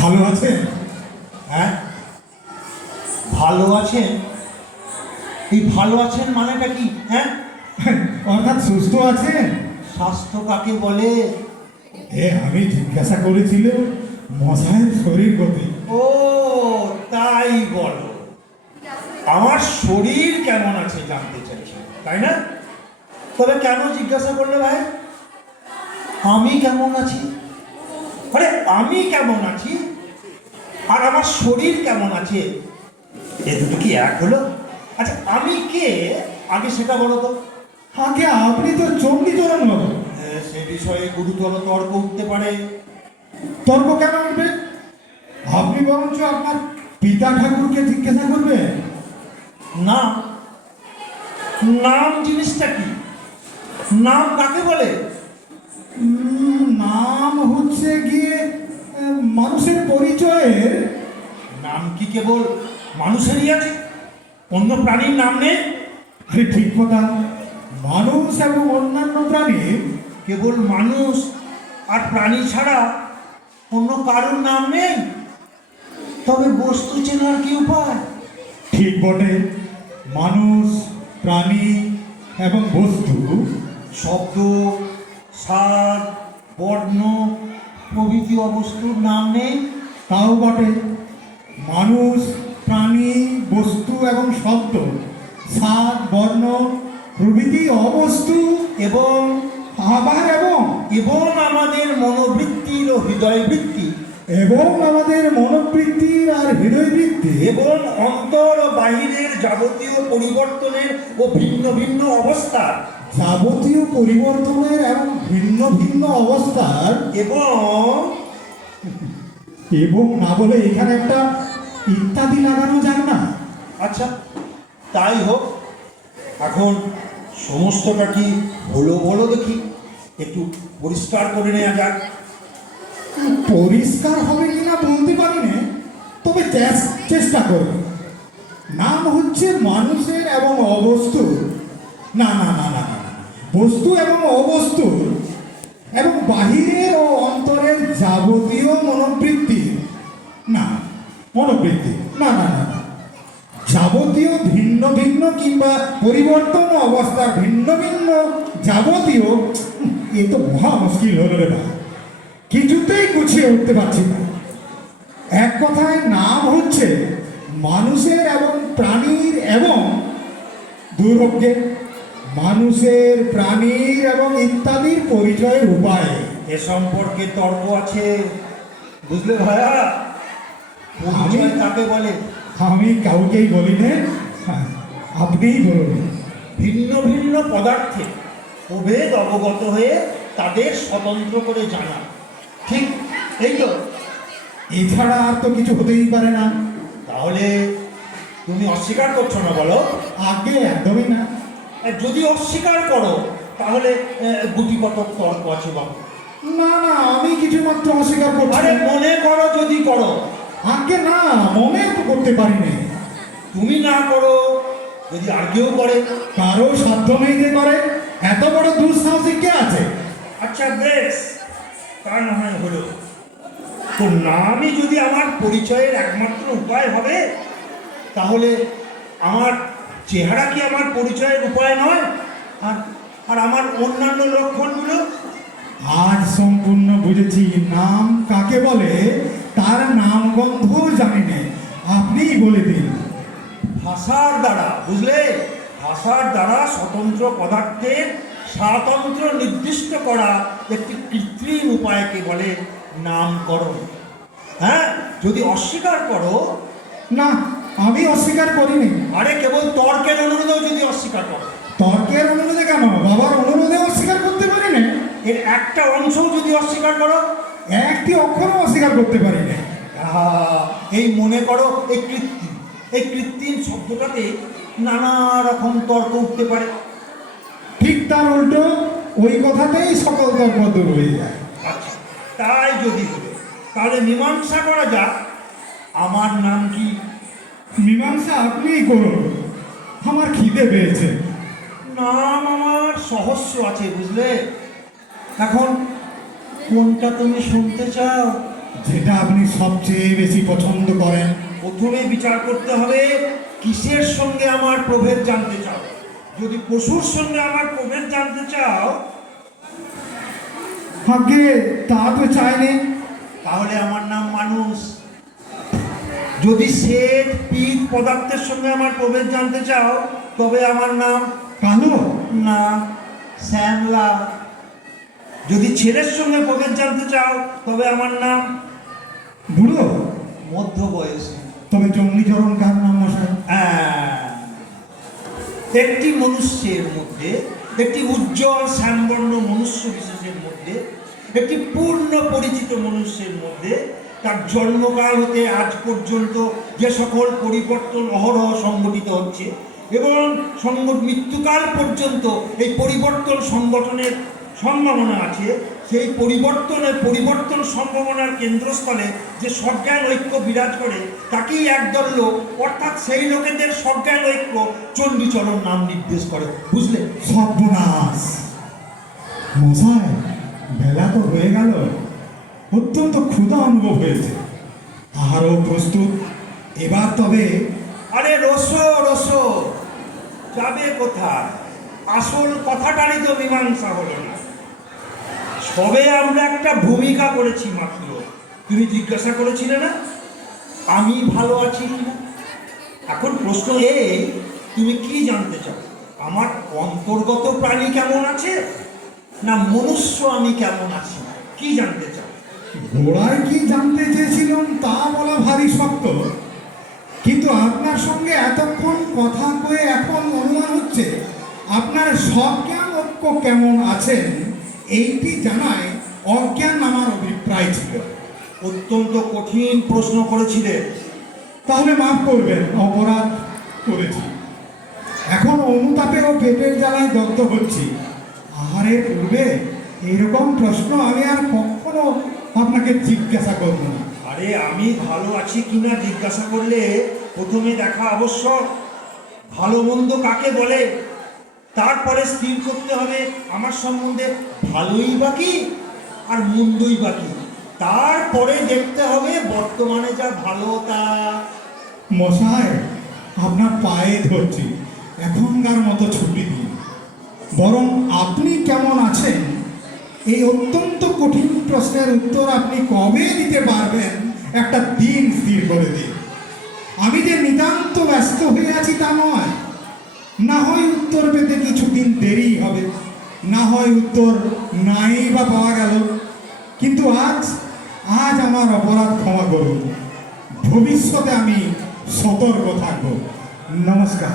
ভালো আছেন? হ্যাঁ, ভালো আছেন? এই ভালো আছেন মানেটা কি? হ্যাঁ, অর্থাৎ সুস্থ আছেন? স্বাস্থ্য কাকে বলে? আমি জিজ্ঞাসা করেছিলাম মশাইয়ের শরীর গতি। ও, তাই বলো। আমার শরীর কেমন আছে জানতে চাইছি, তাই না? তবে কেন জিজ্ঞাসা করলে ভাই? আমি কেমন আছি? আরে আমি কেমন আছি আর আমার শরীর কেমন আছে, এ দুটো কি এক হলো? আচ্ছা, আমি কে আগে সেটা বলো তো। আগে আপনি তো চণ্ডীচরণ বাবু। সে বিষয়ে গুরুতর তর্ক উঠতে পারে। তর্ক কেন উঠবে? আপনি বরঞ্চ আপনার পিতা ঠাকুরকে জিজ্ঞাসা করবেন। না, নাম জিনিসটা কি? নাম কাকে বলে? নাম হচ্ছে গিয়ে মানুষের পরিচয়ের। নাম কি কেবল মানুষেরই আছে? অন্য প্রাণীর নাম নেই? আরে ঠিক কথা, মানুষ এবং অন্যান্য প্রাণী। কেবল মানুষ আর প্রাণী ছাড়া অন্য কারোর নাম নেই? তবে বস্তু চেনার কি উপায়? ঠিক বটে, মানুষ, প্রাণী এবং বস্তু, শব্দ, স্বাদ, বর্ণ প্রভৃতি অবস্তুর নাম নেই? তাও বটে। মানুষ, প্রাণী, বস্তু এবং শব্দ, স্বাদ, বর্ণ প্রভৃতি অবস্তু এবং আবার এবং এবং আমাদের মনোবৃত্তির ও হৃদয়বৃত্তি এবং আমাদের মনোবৃত্তির আর হৃদয়বৃত্তি এবং অন্তর ও বাহিরের যাবতীয় পরিবর্তনের ও ভিন্ন ভিন্ন অবস্থার যাবতীয় পরিবর্তনের এবং ভিন্ন ভিন্ন অবস্থার এবং এবং না বলে এখানে একটা ইত্যাদি লাগানো যায় না? আচ্ছা, তাই হোক। এখন সমস্তটা কি হলো বলো দেখি, একটু পরিষ্কার করে নেওয়া যাক। পরিষ্কার হবে কিনা বলতে পারি না, তবে চেষ্টা করব। নাম হচ্ছে মানুষের এবং অবস্তুর, না না না না না না, বস্তু এবং অবস্তুর এবং বাহিরের ও অন্তরের যাবতীয় মনোবৃত্তির, না মনোবৃত্তি না না না না, যাবতীয় ভিন্ন ভিন্ন কিংবা পরিবর্তন অবস্থার ভিন্ন ভিন্ন যাবতীয়। এ তো মহা মুশকিল হলো রে ভাই, কিছুতেই গুছিয়ে উঠতে পারছি না। এক কথায় নাম হচ্ছে মানুষের এবং প্রাণীর এবং দুর্ভোগ্যের মানুষের, প্রাণীর এবং ইত্যাদির পরিচয়ের উপায়। এ সম্পর্কে তর্ক আছে, বুঝলে ভাইয়া? পরিচয় কাকে বলে? আমি কাউকেই বলি না, আপনিই বলুন। ভিন্ন ভিন্ন পদার্থে প্রভেদ অবগত হয়ে তাদের স্বতন্ত্র করে জানা, ঠিক এই তো? এছাড়া আর তো কিছু হতেই পারে না। তাহলে তুমি অস্বীকার করছো না বলো? আগে একদমই না। যদি অস্বীকার করো তাহলে গুটি কতক তর্ক আছে বাবু। না না, আমি কিছু মাত্র অস্বীকার করছি আরে না। মনে করো যদি করো। আগে না, মনে তো করতে পারি না। তুমি না করো, যদি আর কেউ করে? কারো সাধ্য নেই যে করে, এত বড় দুঃসাহসিক কে আছে? আচ্ছা বেশ, তা না হয় হলো। তো নামই যদি আমার পরিচয়ের একমাত্র উপায় হবে, তাহলে আমার চেহারা কি আমার পরিচয়ের উপায় নয়? আর আর আমার অন্যান্য লক্ষণগুলো? আজ সম্পূর্ণ বুঝেছি নাম কাকে বলে, তার নাম গন্ধ জানি না, আপনিই বলে দিন। ভাষার দ্বারা, বুঝলে? ভাষার দ্বারা স্বতন্ত্র পদার্থের স্বাতন্ত্র্য নির্দিষ্ট করা একটি কৃত্রিম উপায়কে বলে নামকরণ। হ্যাঁ, যদি অস্বীকার করো? না, আমি অস্বীকার করিনি। আরে কেবল তর্কের অনুরোধেও যদি অস্বীকার করো? তর্কের অনুরোধে কেন, বাবার অনুরোধে অস্বীকার করতে পারি না। এর একটা অংশও যদি অস্বীকার করো? একটি অক্ষরও অস্বীকার করতে পারি না। এই মনে করো এই কৃত্রিম শব্দটাতে নানা রকম তর্ক উঠতে পারে। ঠিক তার উল্টো, ওই কথাতেই সকল তর্ক দূর হয়ে যায়। আচ্ছা, তাই যদি হলো তাহলে মীমাংসা করা যাক। আমার নাম কি? মীমাংসা আপনিই করুন, আমার খিদে পেয়েছে। নাম আমার সহস্র আছে, বুঝলে? এখন কোনটা তুমি শুনতে চাও? যেটা আপনি সবচেয়ে বেশি পছন্দ করেন। প্রথমে বিচার করতে হবে কিসের সঙ্গে আমার প্রভেদ জানতে চাও। যদি পশুর সঙ্গে আমার প্রভেদ জানতে চাও, আগে তা তো চাইনি। তাহলে আমার নাম মানুষ। যদি শ্বেত পিত পদার্থের সঙ্গে আমার প্রভেদ জানতে চাও, তবে আমার নাম কালো। না, শ্যামলা। যদি ছেলের সঙ্গে প্রভেদ জানতে চাও, তবে আমার নাম বুড়ো। মধ্য বয়সী। তবে চণ্ডীচরণ কার নাম মশাই? একটি মনুষ্যের মধ্যে, একটি উজ্জ্বল শ্যামবর্ণ মনুষ্য বিশেষের মধ্যে, একটি পূর্ণ পরিচিত মনুষ্যের মধ্যে তার জন্মকাল হতে আজ পর্যন্ত যে সকল পরিবর্তন অহরহ সংঘটিত হচ্ছে এবং মৃত্যুকাল পর্যন্ত এই পরিবর্তন সংগঠনের সম্ভাবনা আছে, সেই পরিবর্তন সম্ভাবনার কেন্দ্রস্থলে যে সজ্ঞান ঐক্য বিরাজ করে তাকেই একদল লোক, অর্থাৎ সেই লোকেদের সজ্ঞান ঐক্য চণ্ডীচরণ নাম নির্দেশ করে। বুঝলে? সর্বনাশ মশাই, বেলা তো হয়ে গেল, অত্যন্ত ক্ষুধা অনুভব হয়েছে, আহারও প্রস্তুত। এবার তবে আরে রসো রসো, যাবে কোথায়? আসল কথাটারই তো মীমাংসা হলো না। সবে আমরা একটা ভূমিকা করেছি মাত্র। তুমি জিজ্ঞাসা করেছিলে না আমি ভালো আছি কিনা? এখন প্রশ্ন এই, তুমি কি জানতে চাও? আমার অন্তর্গত প্রাণী কেমন আছে, না মনুষ্য আমি কেমন আছি? কি জানতে চাও? গোড়ায় কি জানতে চেয়েছিলাম তা বলা ভারী শক্ত, কিন্তু আপনার সঙ্গে এতক্ষণ কথা কয়ে এখন অনুমান হচ্ছে আপনার সজ্ঞান ঐক্য কেমন আছেন এইটি জানায় অজ্ঞান আমার অভিপ্রায় ছিল। অত্যন্ত কঠিন প্রশ্ন করেছিলে। তাহলে মাফ করবেন, অপরাধ করেছি। এখন অনুতাপে ও পেটের জ্বালায় দগ্ধ হচ্ছি। আহারের পূর্বে এরকম প্রশ্ন আমি আর কখনো আপনাকে জিজ্ঞাসা করব না। আরে আমি ভালো আছি কিনা জিজ্ঞাসা করলে প্রথমে দেখা আবশ্যক ভালো মন্দ কাকে বলে, তারপরে স্থির করতে হবে আমার সম্বন্ধে ভালোই বাকি আর মন্দই বাকি, তারপরে দেখতে হবে বর্তমানে যা ভালো তা। মশাই, আপনার পায়ে ধরছি, এখনকার মতো ছুটি দিন। বরং আপনি কেমন আছেন এই অত্যন্ত কঠিন প্রশ্নের উত্তর আপনি কবে দিতে পারবেন একটা দিন স্থির করে দিন। আমি যে নিতান্ত ব্যস্ত হয়ে আছি তা নয়, না হয় উত্তর পেতে কিছুদিন দেরি হবে, না হয় উত্তর নাই বা পাওয়া গেল, কিন্তু আজ আমার অপরাধ ক্ষমা করুন। ভবিষ্যতে আমি সতর্ক থাকব। নমস্কার।